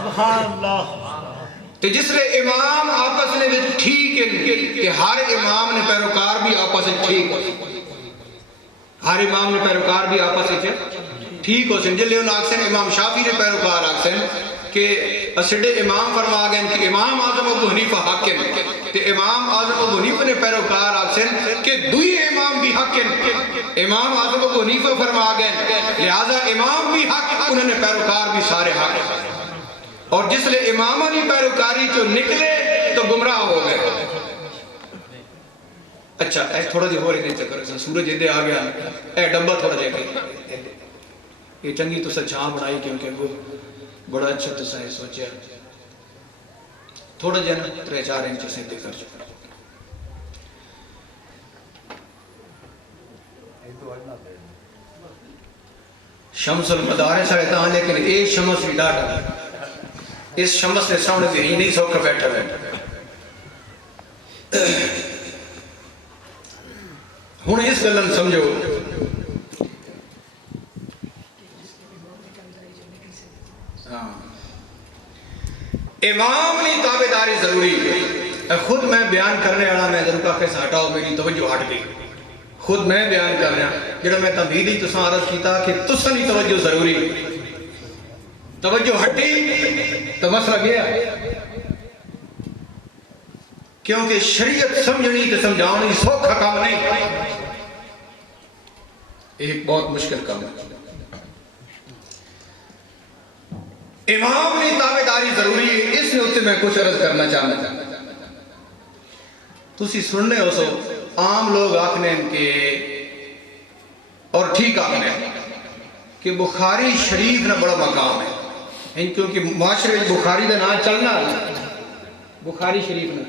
سبحان اللہ. تے جس لئے امام آپس نے ٹھیک ہے کہ ہر امام نے پیروکار بھی آپس نے ٹھیک ہو سن. ہر امام نے پیروکار بھی آپس نے ٹھیک ہو سن. جلے ان آکسن امام شافی نے پیروکار آکسن کہ اسڑے امام فرما گئے کہ امام اعظم ابو حنیفہ حاکم تے امام اعظم ابو حنیفہ نے پیروکار آکسن کہ دوئی امام بھی حاکم. امام اعظم ابو حنیفہ فرما گئے لہذا امام بھی حق انہوں نے پیروکار بھی سارے حق. اور جس لئے امامانی پیروکاری جو نکلے تو گمراہ ہو گئے. اچھا اے تھوڑا جی ہو رہی دے چکر سورج ادھے آ گیا اے ڈبا تھوڑا جائے گا یہ چنگی تو سچھاں بنائی کیونکہ وہ بڑا اچھا تو سائے سوچیا تھوڑا جانا 3-4 انچ سے دیکھر چکا. شمس المدارس ہے تاں لیکن ایک شمس بھی ڈاٹا اس شمس نے سامنے بھی ہی نہیں سوکھا بیٹھا بیٹھا. ہون اس گلن سمجھو امام نہیں تابداری ضروری ہے. خود میں بیان کرنے والا میں ضرور کا خیس ہٹاؤ میری توجہ ہٹ گئی. خود میں بیان کر رہا جڑا میں تمہیدی تساں عرض کیتا کہ تساں نہیں توجہ ضروری. توجہ ہٹی تو مسئلہ گیا کیونکہ شریعت سمجھنی تو سمجھاؤنی سوکھا کام نہیں. ایک بہت مشکل کام ہے. امام نے تابعداری ضروری ہے. اس نے اتنے میں کچھ عرض کرنا چاہنا تسی سننے ہو سو عام لوگ آکھنے کہ اور ٹھیک آکھنے کہ بخاری شریف نہ بڑا مقام ہے کیونکہ معاشرے بخاری دا نام چلنا بخاری شریف نہ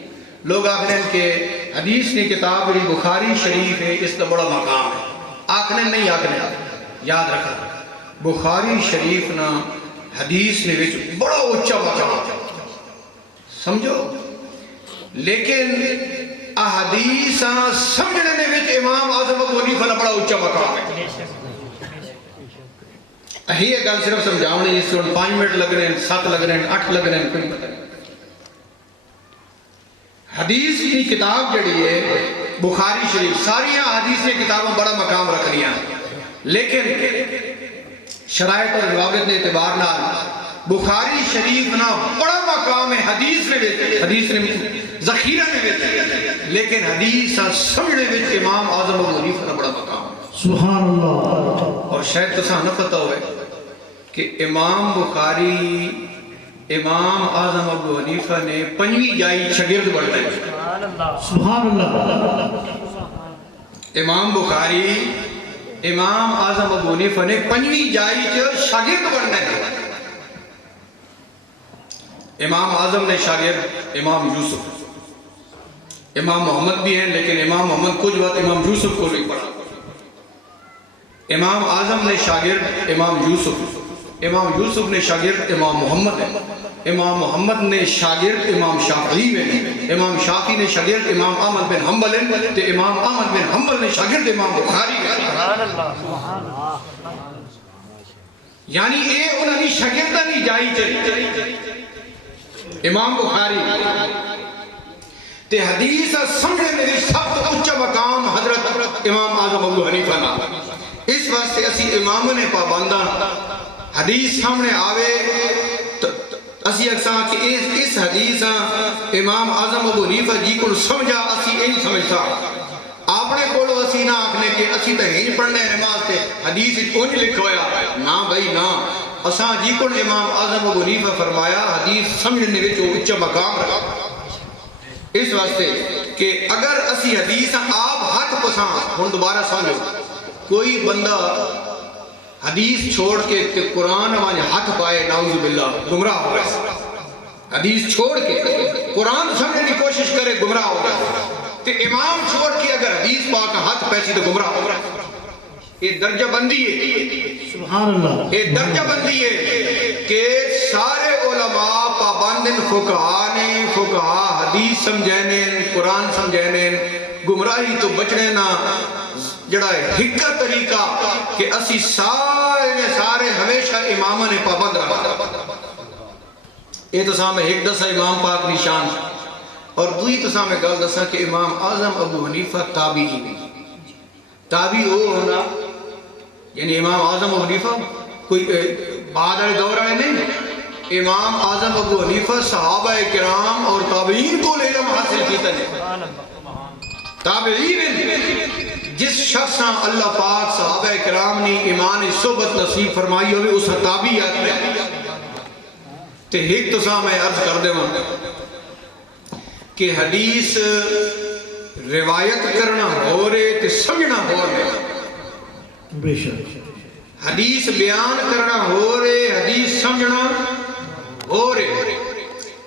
لوگ آکھنے کہ حدیث نے کتاب بڑی بخاری شریف ہے اس کا بڑا مقام ہے. آکھنے نہیں آکھنے یاد رکھا بخاری شریف نہ حدیث نے وچ بڑا اچھا مقام سمجھو لیکن احادیث سمجھنے نے وچ امام اعظم ابو حنیفہ نے بڑا اچھا مقام ہے. یہ گل صرف سمجھاؤں اس سے 5 منٹ لگ رہے ہیں 7 لگ رہے ہیں 8 لگ رہے ہیں کوئی پتہ نہیں. حدیث کی کتاب جڑی ہے بخاری شریف ساری حدیث کی کتابوں بڑا مقام رکھ رہی ہیں لیکن شرائط اور روابط نے اعتبار نہ بخاری شریف نہ بڑا مقام ہے. حدیث نے ذخیرہ میں بیتے لیکن حدیث سمجھنے میں امام اعظم ابو حنیفہ نہ بڑا مقام ہے. سبحان اللہ. اور شاید تو نہ پتہ ہوئے کہ امام بخاری امام اعظم ابو حنیفہ نے 5ویں جائی شاگرد بڑھنا ہے. سبحان اللہ. امام بخاری امام اعظم ابو حنیفہ نے 5ویں جائی شاگرد بڑھنا ہے. امام اعظم نے شاگرد امام یوسف امام محمد بھی ہیں لیکن امام محمد کچھ وقت امام یوسف کو نہیں پڑھا. امام اعظم نے شاگرد امام یوسف نے شاگرد امام محمد ہے. امام محمد نے شاگرد امام شافعی ہے. امام شافعی نے شاگرد امام احمد بن حنبل ہے تو امام احمد بن حنبل نے شاگرد امام بخاری ہے. یعنی اے انہوں نے شاگردہ نہیں جائی چلی. امام بخاری تے حدیث سمجھے میں سب تو اچھا مقام حضرت امام اعظم ابو حنیفہ نا. اس واسطے اسی امام نے پابندہ حدیث سامنے آوے تو اسی اکساں کہ اس حدیث امام اعظم ابو حنیفہ جی کو سمجھا اسی نہیں سمجھتا. اپنے کولو اسی نہ آکھنے کہ اسی تو ہی پڑھنے نماز تے حدیث کون لکھا ہویا نا بھائی نا. اساں جی کو امام اعظم ابو حنیفہ فرمایا حدیث سمجھنے وچ اچھا مقام رکھا. اس واسطے کہ اگر اسی حدیث آپ ہاتھ پسند ہن دوبارہ سمجھو کوئی بندہ حدیث چھوڑ کے قرآن وہاں ہاتھ پائے نعوذ باللہ گمراہ ہو گئے. حدیث چھوڑ کے قرآن سمجھنے کی کوشش کرے گمراہ ہو گئے. تو امام چھوڑ کے اگر حدیث پاک ہاتھ پیسی تو گمراہ ہو گئے. یہ درجہ بندی ہے. سبحان اللہ. یہ درجہ بندی ہے کہ سارے علماء پابندن فقہا حدیث سمجھینے قرآن سمجھینے گمراہی تو بچنے نہ جڑا ہے ہکا طریقہ کہ اسی سارے ہمیشہ امامہ نے پابند رہا. یہ تو سامنے ایک دسا امام پاک نشان اور دوئی تو سامنے گل دسا کہ امام اعظم ابو حنیفہ تابعی بھی تابعی وہ ہونا یعنی امام اعظم ابو حنیفہ کوئی بعد والے دور والے نہیں امام اعظم ابو حنیفہ صحابہ کرام اور تابعین کو علم حاصل کیتا ہے تابعین جس شخص اللہ پاک صحابہ کرام نے ایمان صحبت نصیب فرمائی ہوئے اس تابعیات میں تے ایک تو میں عرض کر دے کہ حدیث روایت کرنا ہو رہے تے سمجھنا ہو رہے بے شک حدیث بیان کرنا ہو رہے حدیث سمجھنا ہو رہے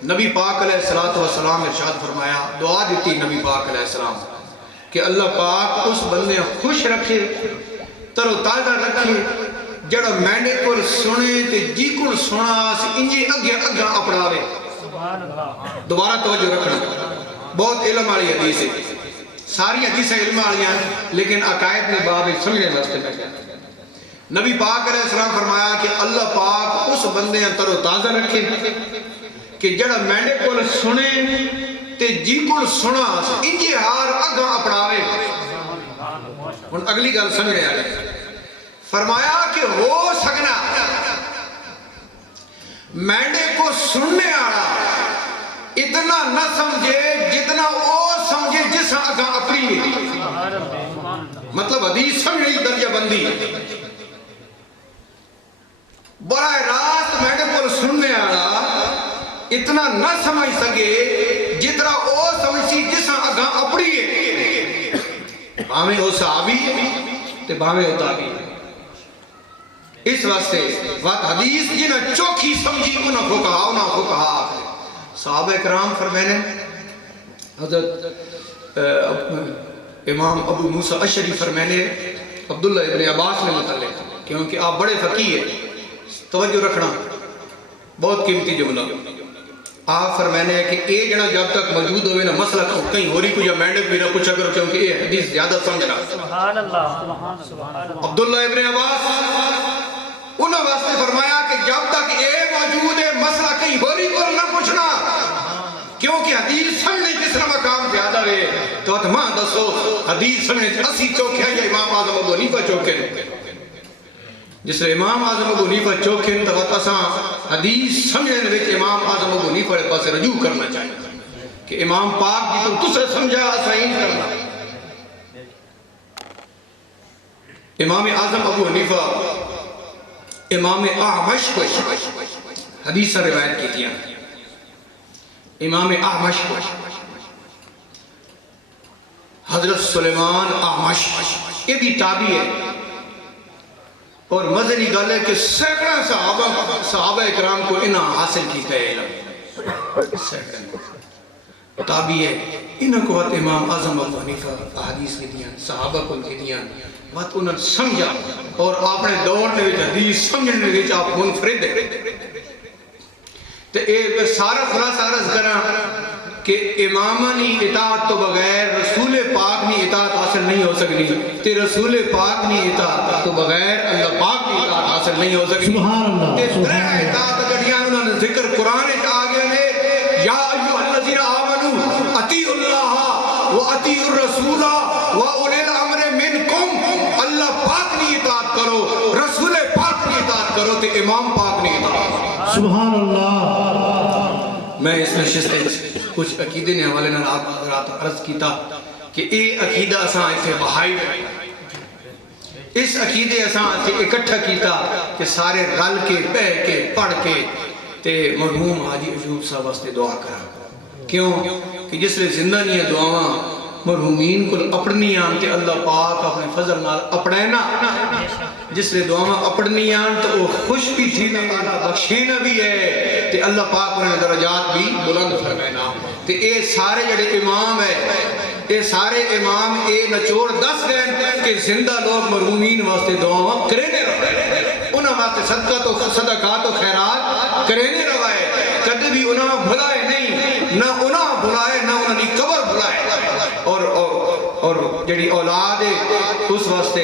نبی پاک علیہ السلام ارشاد فرمایا دعا دیتی نبی پاک علیہ السلام کہ اللہ پاک اس بندے خوش رکھے تر و تازہ رکھے جڑا مینڈے کو سنے تے جی کو سنا انجی اگیا اپڑاوے دوبارہ توجہ رکھنا بہت علم والی حدیث ہے ساری حدیثیں علم والی ہیں لیکن عقائد میں باب سمجھنے واسطے میں نبی پاک علیہ السلام فرمایا کہ اللہ پاک اس بندے تر و تازہ رکھے کہ جڑا مینڈے کو سنے تے جی کو سنا انجی ہار اگا اپڑاوے ان اگلی گل سمجھنے آگے فرمایا کہ ہو سکنا مینڈے کو سننے آڑا اتنا نہ سمجھے جتنا وہ سمجھے جس اگا اپنی مطلب حدیث سمجھنی درجہ بندی براہ راست مینڈے کو سننے آڑا اتنا نہ سمجھ سکے جتنا وہ سمجھی جس اگا اپنی باہمیں ہو صحابی تے باہمیں ہو تابعی اس واسطے وقت حدیث جنہ چوکھی سمجھی انہوں کو کہا صحابہ کرام فرمائنے حضرت امام ابو موسیٰ اشعری فرمائنے عبداللہ ابن عباس میں متعلق کیونکہ آپ بڑے فقیہ ہیں توجہ رکھنا بہت قیمتی جملہ آپ فرمائنے کہ اے جنہ جب تک موجود ہوئے نا مسئلہ کہیں ہو رہی کو یا مینڈے بھی نہ پوچھا کرو کیونکہ اے حدیث زیادہ سمجھنا سبحان اللہ عبداللہ ابن عباس انہوں واسطے فرمایا کہ جب تک اے موجود ہے مسئلہ کہیں ہو رہی کو نہ پوچھنا کیونکہ حدیث سمجھنے جس نہ مقام زیادہ ہے تو اتماں دسو حدیث سمجھنے اسی چوکے ہیں یا امام اعظم ابو حنیفہ چوکے جس لئے امام اعظم ابو حنیفہ چوکے تو اتساں حدیث سمجھنے وچ امام اعظم ابو حنیفہ کے پاس رجوع کرنا چاہیے کہ امام پاک جی تو تسے سمجھا اسائیں کرنا امام اعظم ابو حنیفہ امام اعمش کو حدیث روایت کی دیا امام اعمش کو حضرت سلیمان اعمش یہ بھی تابعی ہے اور مزنی گل ہے کہ سینکڑا صحابہ اکرام کو انہاں حاصل کیتا ہے علم تابعی ہے انہاں کو وقت امام اعظم ابو حنیفہ حدیث کی دیا صحابہ کو کی دیا وقت انہوں نے سمجھا اور آپ نے دور نے حدیث سمجھنے وچ آپ منفرد ہے تو ایک سارا خلاصہ عرض کرنا کہ امامانی اطاعت تو بغیر رسول پاک نی اطاعت حاصل نہیں ہو سکنی تے رسول پاک نی اطاعت تو بغیر اللہ پاک نی اطاعت حاصل نہیں ہو سکنی سبحان اللہ تے ترے اطاعت جڑیاں انہوں نے ذکر قرآن آگے نے یا ایوہ الذین آمنوا اطیعوا اللہ و اطیعوا الرسول و اولی الامر منکم اللہ پاک نی اطاعت کرو رسول پاک نی اطاعت کرو تے امام پاک نی اطاعت سبحان اللہ میں اس نشست کچھ عقیدے نے حوالے نہ رات عرض کیتا کہ اے عقیدہ اساں ایتھے بہائی اس عقیدے اساں ایتھے اکٹھا کیتا کہ سارے رل کے بہ کے پڑھ کے تے مرحوم حاجی ایوب صاحب واسطے دعا کرا کیوں کہ جس لئے زندہ نہیں ہے دعاواں مرحومین کو اپڑنی آن تے اللہ پاک اپنے فضل نال اپڑینا جس لئے دعاواں اپڑنی آن تو وہ خوش بھی تھی اللہ بخشینا بھی ہے تے اللہ پاک انہیں درجات بھی بلند فرمائنا تے اے سارے جڑے امام ہے اے سارے امام اے نچوڑ دس گئے کہ زندہ لوگ مرحومین واسطے دعاواں کرینے روائے انہاں واسطے صدقات و خیرات کرینے روائے کدے بھی انہاں بھلائے نہیں نہ انہاں بھلائے نہ انہاں نے قبر بھلائے اور جڑی اولاد ہے اس واسطے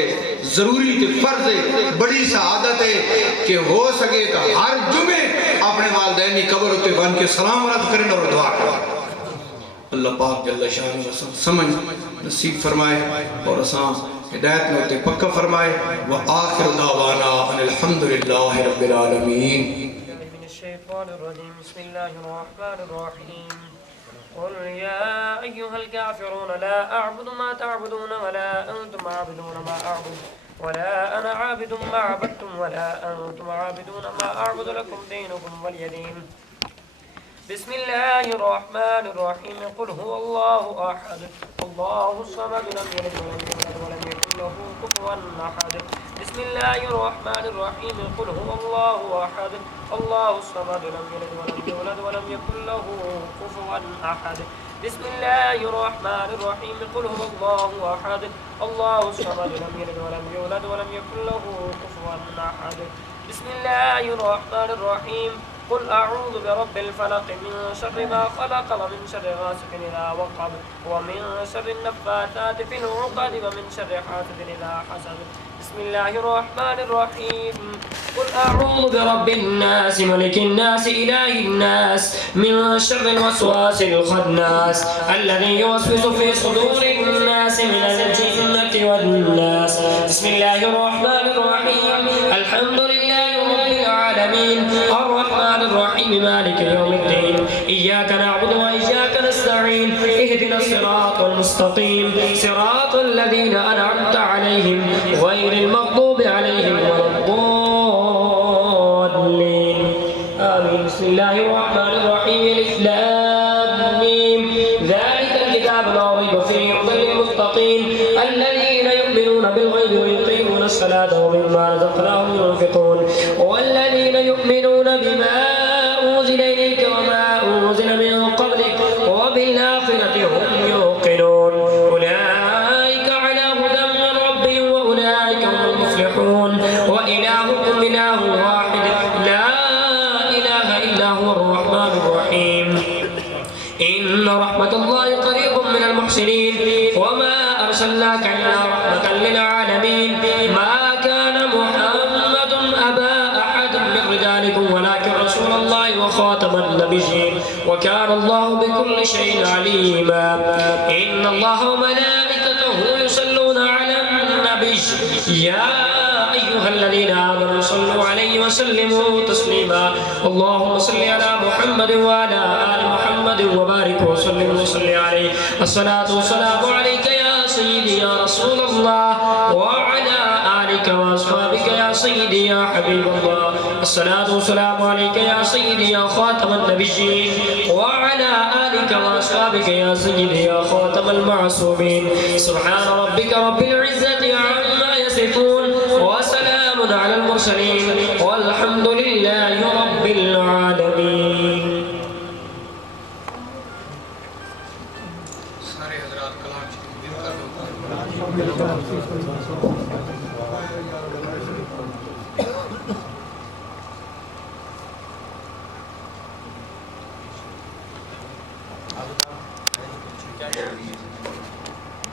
ضروری تے فرض ہے بڑی سعادت ہے کہ ہو سکے تو ہر جمعے اپنے والدین کی قبر ہوتے بن کے سلام رد کریں اور دعا کریں اللہ پاک جل شان سمجھ نصیب فرمائے اور اساں ہدایت میں ہوتے پکا فرمائے وآخر دعوانا ان الحمدللہ رب العالمین من الشيطان الرجيم بسم الله الرحمن الرحيم قل يا أيها الكافرون لا أعبد ما تعبدون ولا أنتم عابدون ما أعبد ولا أنا عابد ما عبدتم ولا أنتم عابدون ما أعبد لكم دينكم ولي دين بسم الله الرحمن الرحيم قل هو الله أحد الله الصمد لم يلد ولم يولد ولم يكن له كفوا أحد بسم الله الرحمن الرحيم قل هو الله أحد الله الصمد لم يلد ولم يولد ولم يكن له كفوا أحد بسم الله الرحمن الرحيم قل هو الله أحد الله الصمد لم يلد ولم يولد ولم يكن له كفوا أحد بسم الله الرحمن الرحيم قل أعوذ برب الفلق من شر ما خلق ومن شر غاسق إذا وقب ومن شر النفاثات في العقد ومن شر حاسد إذا حسد بسم الله الرحمن الرحيم قل أعوذ برب الناس ملك الناس إله الناس من شر الوسواس الخناس الذي يوسوس في صدور الناس من الجنة والناس بسم الله الرحمن الرحيم الحمد لله رب العالمين الرحمن الرحيم مالك يوم الدين إياك نعبد وإياك نستعين اهدنا الصراط المستقيم صراط الذين أنعمت عليهم غير المغضوب عليهم ولا الضالين آمين بسم الله الرحمن الرحيم الف لام ميم ذلك الكتاب لا ريب فيه هدى للمتقين الذين يؤمنون بالغيب ويقيمون الصلاة ومما رزقناهم ينفقون والذين يؤمنون بما أنزل إليك وما أنزل من قبلك وبالآخرة هم يوقنون أولئك على هدى من ربهم وأولئك هم المفلحون وإلهكم إله واحد لا إله إلا هو الرحمن الرحيم إن رحمة الله قريب من المحسنين وما أرسلناك إلا رحمة للعالمين ما كان محمد أبا أحد من رجالكم ولكن رسول الله وخاتم النبيين وكان الله بكل شيء عليما إن الله وملائكته يصلون على النبي يا أيها الذين آمنوا صلوا عليه وسلموا تسليما اللهم صل على محمد وعلى آل محمد وبارك وسلم وصل عليه الصلاة والسلام عليك يا سيدي يا رسول الله وعلى آلك وأصحابك يا سيدي يا حبيب الله الصلاة والسلام عليك يا سيدي يا خاتم النبيين وعلى آلك وأصحابك يا سيدي يا خاتم المعصومين سبحان ربك رب العزة عما يصفون وسلام على المرسلين والحمد لله رب العالمين سارے حضرات کلام شریف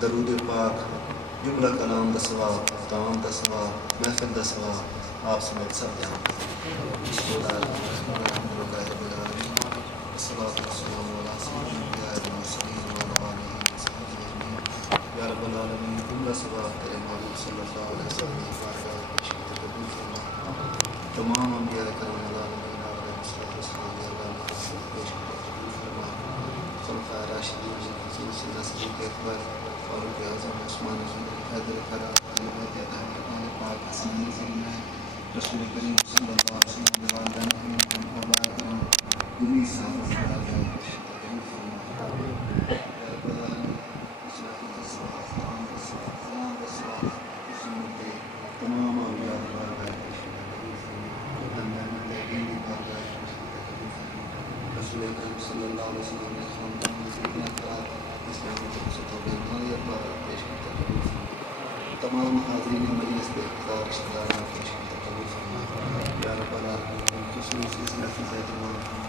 درود پاک جملہ کلام دا ثواب تمام دا ثواب محفل دا ثواب آپ سمیت سب جان الصلاة والسلام علی سیدنا المرسلین وعلی آلہ وصحبہ اجمعین یا رب العالمین جملہ ثواب تیرے محبوب صلی اللہ علیہ وسلم کی بارگاہ میں پیش کرتے قبول فرما تمام انبیاء کرام العالمین علیہ السلام یا اللہ پیش کرتے قبول فرما خلفاء راشدین سلسلہ صدیق اکبر فاروق اعظم عثمان غنی حیدر فرا علی بیت اطہار پاک حسین زینہ رسول کریم صلی اللہ علیہ وسلم والدین ہم آباء کرام دنی صاحب قبول فرما یا رب العالمین تمام اولیاء بارگاہ پیش قبول فرما رسول کریم صلی اللہ علیہ وسلم نے خاندان میں اسلام کو پیش کرتا قبول فرما تمام حاضرین مجلس پہ اقتدار رشتہ داران پیش کرتا قبول فرما یا رب العالمین خصوص اس نفیس اعتماد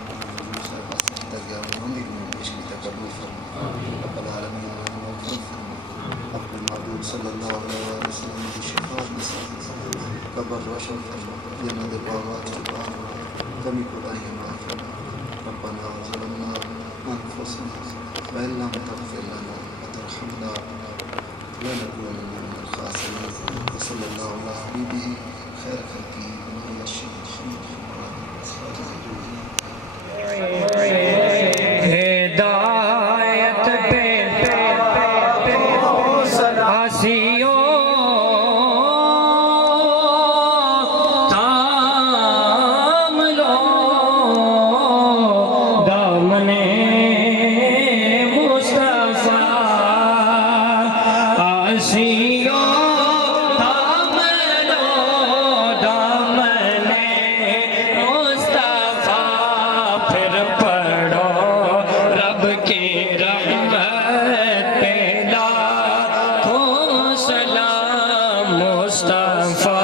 صاحب آسان تک یا مندر میں پیش کرتا قبول فرما رب العالمین مغفرت فرما اپنے محبوب صلی اللہ علیہ وسلم کی شفاعت نصیب قبر روشن فرما جنت باغات چکان کمی کوتاہیاں معاف فرما ربنا ظلمنا انفسنا وإن لم تغفر لنا وترحمنا لنكونن من الخاسرين وصلى الله على حبيبه خير خلقه ونبي الشهيد ہدایت پہ آسیو تام لو دامن مصطفیٰ آسیو تام لو دامن مصطفیٰ پھر پڑھو رب کی رحمت پہ لاکھوں سلام مصطفیٰ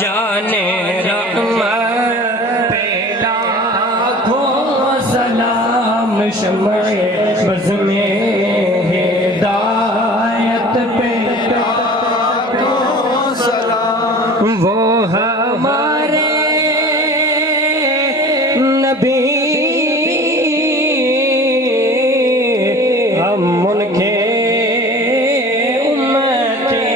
جانے رحمت پہ لاکھوں سلام شمع بز میں ہدایت پہ لاکھوں سلام وہ ہمارے نبی ہم ان کے امتی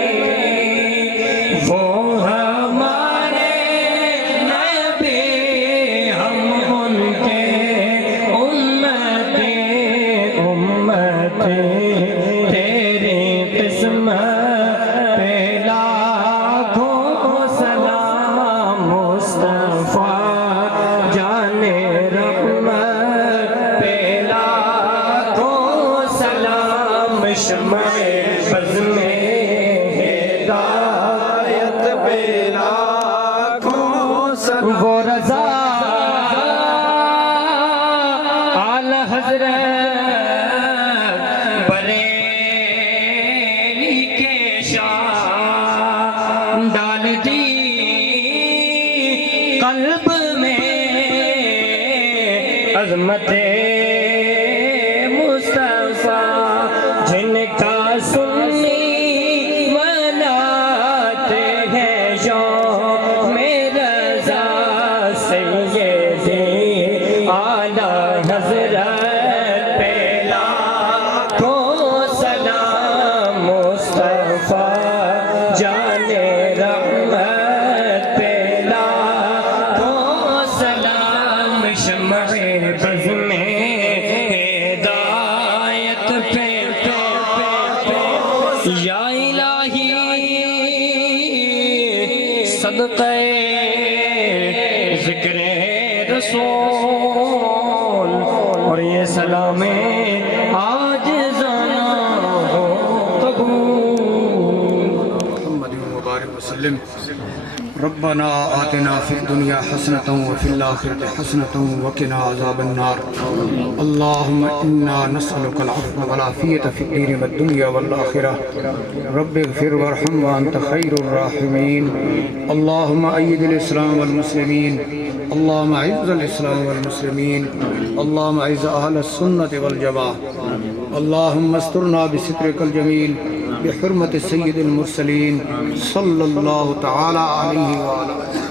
وہ ہمارے نبی ہم ان کے امتی تیری قسمت پہ لاکھوں سلام مصطفیٰ جانے رحمت پہ لاکھوں سلام شمع بز میں ہدایت پہ لاکھوں سلام وہ رضا اعلی حضرت بریلی کے شاہ ڈال دی قلب میں عظمت مصطفیٰ جن کا سنی مناتے ہیں یوم رضا سیدی اعلی حضرت پہ لاکھوں سلام مصطفیٰ جانے رحمت پہ لاکھوں سلام شمع بز میں ہدایت پہ یا الہی صدقہ ذکر رسول اور یہ سلام آج زانا ہو قبول محمد مبارک وسلم ربنا آتنا فی الدنیا حسنة وفی الآخرة حسنة وقنا عذاب النار اللهم انا نسألك العفو والعافية في الدين والدنيا والآخرة رب اغفر وارحم وانت خير الراحمين اللهم أيد الإسلام والمسلمين اللهم اعز الإسلام والمسلمين اللهم اعز أهل السنة والجماعة اللهم استرنا بسترك الجميل بحرمة سيد المرسلين صلى الله تعالى عليه وعلى آله